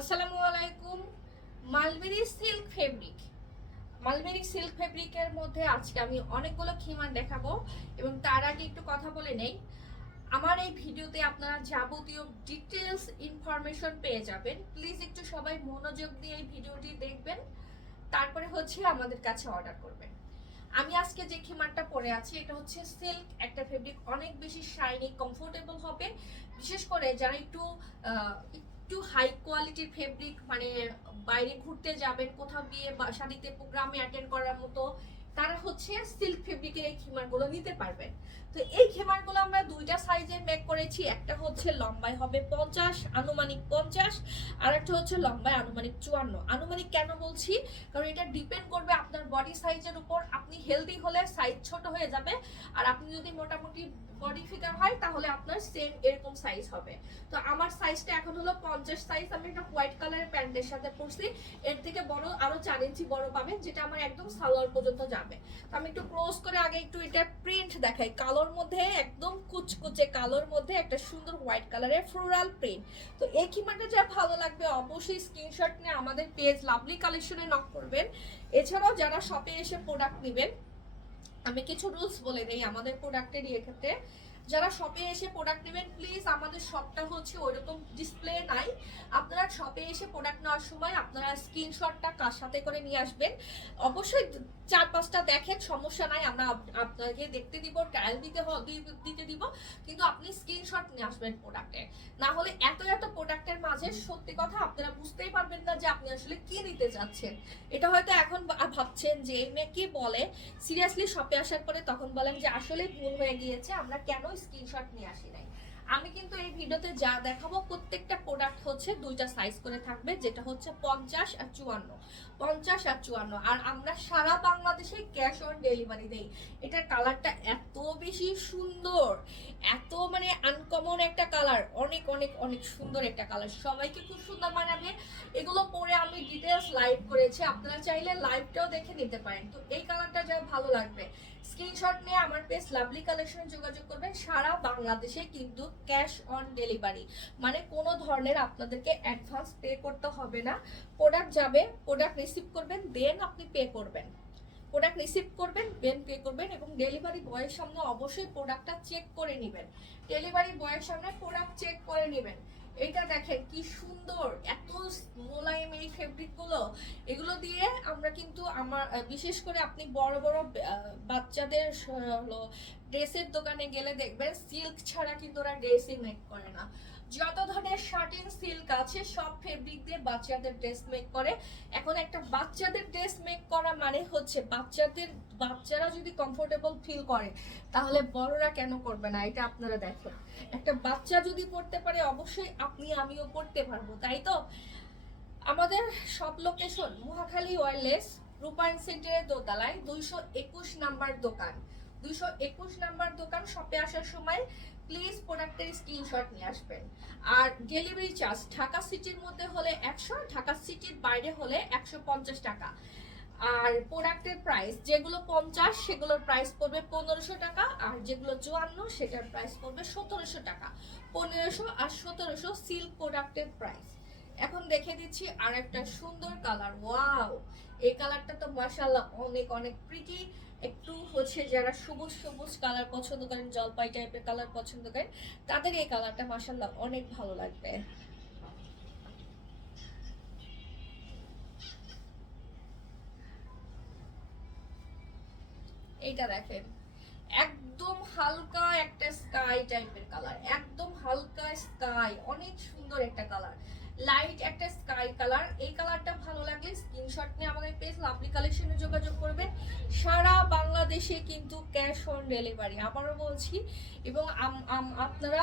আসসালামু আলাইকুম, mulberry silk fabric. Mulberry silk ফেব্রিকের মধ্যে আজকে আমি অনেকগুলো খিমার দেখাবো এবং তার আগে একটু কথা বলে নেই। আমার এই ভিডিওতে আপনারা যাবতীয় ডিটেলস ইনফরমেশন পেয়ে যাবেন। প্লিজ একটু সবাই মনোযোগ দিয়ে এই ভিডিওটি দেখবেন, তারপরে হচ্ছে আমাদের কাছে অর্ডার করবেন। আমি আজকে যে খিমারটা পরে আছি, এটা হচ্ছে সিল্ক একটা ফেব্রিক। অনেক বেশি শাইনি কমফোর্টেবল হবে। বিশেষ করে যারা একটু একটু হাই কোয়ালিটির ফেব্রিক মানে বাইরে ঘুরতে যাবেন, কোথাও গিয়ে বা শাদিতে প্রোগ্রামে অ্যাটেন্ড করার মতো, তারা হচ্ছে সিল্ক ফেব্রিকের এই খিমারগুলো নিতে পারবেন। তো এই খিমারগুলো আমরা দুইটা সাইজে মেক করেছি, একটা হচ্ছে লম্বায় হবে পঞ্চাশ, আনুমানিক পঞ্চাশ, আর একটা হচ্ছে লম্বায় আনুমানিক চুয়ান্ন। আনুমানিক কেন বলছি? কারণ এটা ডিপেন্ড করবে আপনার বডি সাইজের উপর। আপনি হেলদি হলে সাইজ ছোট হয়ে যাবে, আর আপনি যদি মোটামুটি বডি ফিগার হয়, তাহলে আপনার সেম এরকম সাইজ হবে। তো আমার সাইজটা এখন হলো পঞ্চাশ সাইজ আমি একটা হোয়াইট কালারের প্যান্টের সাথে পরছি। এর থেকে বড়, আরও চার ইঞ্চি বড় পাবেন যেটা আমার একদম সালোয়ার পর্যন্ত যাবে। তো আমি একটু ক্লোজ করে আগে একটু এটার প্রিন্ট দেখাই। কালোর মধ্যে, একদম কুচকুচে কালোর মধ্যে একটা সুন্দর হোয়াইট কালারের ফ্লোরাল প্রিন্ট তো এই খিমাটা যা ভালো লাগবে, অবশ্যই স্ক্রিনশট নিয়ে আমাদের পেজ লাভলি কালেকশনে নক করবেন। এছাড়াও যারা শপে এসে প্রোডাক্ট নেবেন আমি কিছু রুলস বলে দেই আমাদের প্রোডাক্টের ইয়ে ক্ষেত্রে। যারা শপে এসে প্রোডাক্ট নেবেন প্লিজ আমাদের শপটা হচ্ছে ওইরকম ডিসপ্লে নাই। শপে এসে প্রোডাক্ট নেওয়ার সময় আপনারা স্ক্রিনশটটা কার সাথে করে নিয়ে আসবেন। অবশ্যই চার পাঁচটা দেখেন, সমস্যা নাই, আমরা আপ- আপনাকে দেখতে দিব ট্রায়াল দিতে দিতে দিব, কিন্তু আপনি স্ক্রিনশট নিয়ে আসবেন প্রোডাক্টের না হলে এত এত প্রোডাক্টের মাঝে সত্যি কথা আপনারা বুঝতেই পারবেন না যে আপনি আসলে কি নিতে চাচ্ছেন। এটা হয়তো এখন ভাবছেন যে এই মেয়ে কি বলে? সিরিয়াসলি শপে আসার পরে তখন বলেন যে আসলে ভুল হয়ে গিয়েছে, আমরা কেন স্ক্রিনশট নিয়ে আসি নাই? আমি কিন্তু এই ভিডিওতে যা দেখাবো, প্রত্যেকটা প্রোডাক্ট হচ্ছে দুইটা সাইজ করে থাকবে, যেটা হচ্ছে পঞ্চাশ আর চুয়ান্ন। পঞ্চাশ আর চুয়ান্ন। আর আমরা সারা বাংলাদেশে ক্যাশ অন ডেলিভারি দেই। এটার কালারটা এত বেশি সুন্দর, এত মানে আনকমন একটা কালার অনেক অনেক অনেক সুন্দর একটা কালার সবাইকে খুব সুন্দর মানাবে। এগুলো পরে আমি ডিটেলস লাইভ করেছি। আপনারা চাইলে লাইভটাও দেখে নিতে পারেন। তো এই কালারটা যা ভালো লাগবে। স্ক্রিনশট নিয়ে আমার পেজ লাভলি কালেকশনে যোগাযোগ করবেন। সারা বাংলাদেশে কিন্তু ক্যাশ অন ডেলিভারি মানে কোনো ধরনের আপনাদেরকে অ্যাডভান্স পে করতে হবে না। প্রোডাক্ট যাবে প্রোডাক্ট রিসিভ করবেন দেন আপনি পে করবেন। প্রোডাক্ট রিসিভ করবেন দেন পে করবেন এবং ডেলিভারি বয়ের সামনে অবশ্যই প্রোডাক্টটা চেক করে নেবেন। ডেলিভারি বয়ের সামনে প্রোডাক্ট চেক করে নেবেন। এটা দেখেন কি সুন্দর, এত মোলায়েম এই ফেব্রিকগুলো এগুলো দিয়ে আমরা কিন্তু আমার বিশেষ করে আপনি বড় বড় বাচ্চাদের হলো ড্রেসের দোকানে গেলে দেখবেন সিল্ক ছাড়া কিন্তু ওরা ড্রেসই মেক করে না। যত ধরনের শার্টিন সিল্ক আছে, সব বাচ্চাদের ড্রেস মেক করে। এখন একটা বাচ্চাদের ড্রেস মেক করা মানে হচ্ছে বাচ্চাদের, বাচ্চারা যদি কমফোর্টেবল ফিল করে, তাহলে বড়রা কেন করবে না? এটা আপনারা দেখেন। একটা বাচ্চা যদি পড়তে পারে, অবশ্যই আপনি, আমিও পড়তে পারব, তাই তো? আমাদের সব লোকেশন মহাখালী ওয়ারলেস রূপায়ণ সেন্টারের দোতলায় দুইশো একুশ নাম্বার দোকান। দুইশো একুশ নাম্বার দোকান শপে আসার সময় প্লিজ প্রোডাক্টের স্ক্রিনশট নিয়ে আসবেন। আর ডেলিভারি চার্জ ঢাকা সিটির মধ্যে হলে একশো, ঢাকা সিটির বাইরে হলে একশো পঞ্চাশ টাকা। আর প্রোডাক্টের প্রাইস যেগুলো পঞ্চাশ, সেগুলোর প্রাইস পড়বে পনেরোশো টাকা, আর যেগুলো চুয়ান্ন, সেটার প্রাইস পড়বে সতেরোশো টাকা। পনেরোশো আর সতেরোশো সিল্ক প্রোডাক্টের প্রাইস এখন দেখে দিচ্ছি আর একটা সুন্দর কালার ওয়াও এই কালারটা তো মাশাল্লাহ অনেক অনেক প্রিটি একটু হচ্ছে যারা সবুজ সবুজ কালার পছন্দ করেন, জলপাই টাইপের কালার পছন্দ করেন, তাদের এই কালারটা মাশাল্লাহ অনেক ভালো লাগবে। এইটা দেখেন, একদম হালকা একটা স্কাই টাইপের কালার একদম হালকা স্কাই অনেক সুন্দর একটা কালার লাইট একটা স্কাই কালার এই কালারটা ভালো লাগলে স্ক্রিনশট নিয়ে আমাদের পেজ লাভলি কালেকশনে যোগাযোগ করবেন। সারা বাংলাদেশে কিন্তু ক্যাশ অন ডেলিভারি আবারও বলছি। এবং আপনারা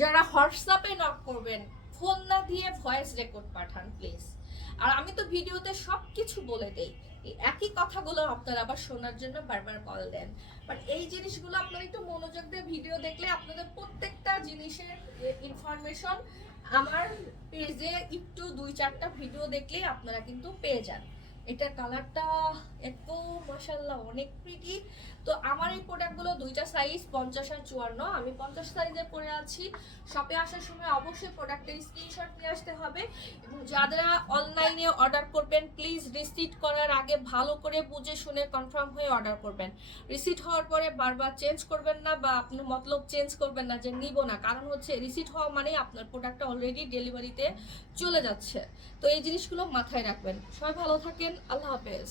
যারা হোয়াটসঅ্যাপে নক করবেন, ফোন না দিয়ে ভয়েস রেকর্ড পাঠান প্লিজ আর আমি তো ভিডিওতে সব কিছু বলে দেই। একই কথাগুলো আপনারা আবার শোনার জন্য বারবার কল দেন। বাট এই জিনিসগুলো আপনারা একটু মনোযোগ দিয়ে ভিডিও দেখলে আপনাদের প্রত্যেকটা জিনিসের ইনফরমেশন আমার পেজে একটু দুই চারটা ভিডিও দেখলে আপনারা কিন্তু পেয়ে যান। এটা কালারটা এত মাসাল্লাহ অনেক প্রিটি তো আমার এই প্রোডাক্টগুলো দুইটা সাইজ পঞ্চাশ আর চুয়ান্ন। আমি পঞ্চাশ সাইজে পরে আছি। শপে আসার সময় অবশ্যই প্রোডাক্টের স্ক্রিনশট নিয়ে আসতে হবে এবং যারা অনলাইনে অর্ডার করবেন প্লিজ রিসিট করার আগে ভালো করে বুঝে শুনে কনফার্ম হয়ে অর্ডার করবেন। রিসিট হওয়ার পরে বারবার চেঞ্জ করবেন না বা আপনার মতলব চেঞ্জ করবেন না যে নিব না। কারণ হচ্ছে রিসিট হওয়া মানে আপনার প্রোডাক্টটা অলরেডি ডেলিভারিতে চলে যাচ্ছে। তো এই জিনিসগুলো মাথায় রাখবেন। সবাই ভালো থাকেন। আল্লাহ হাফেজ।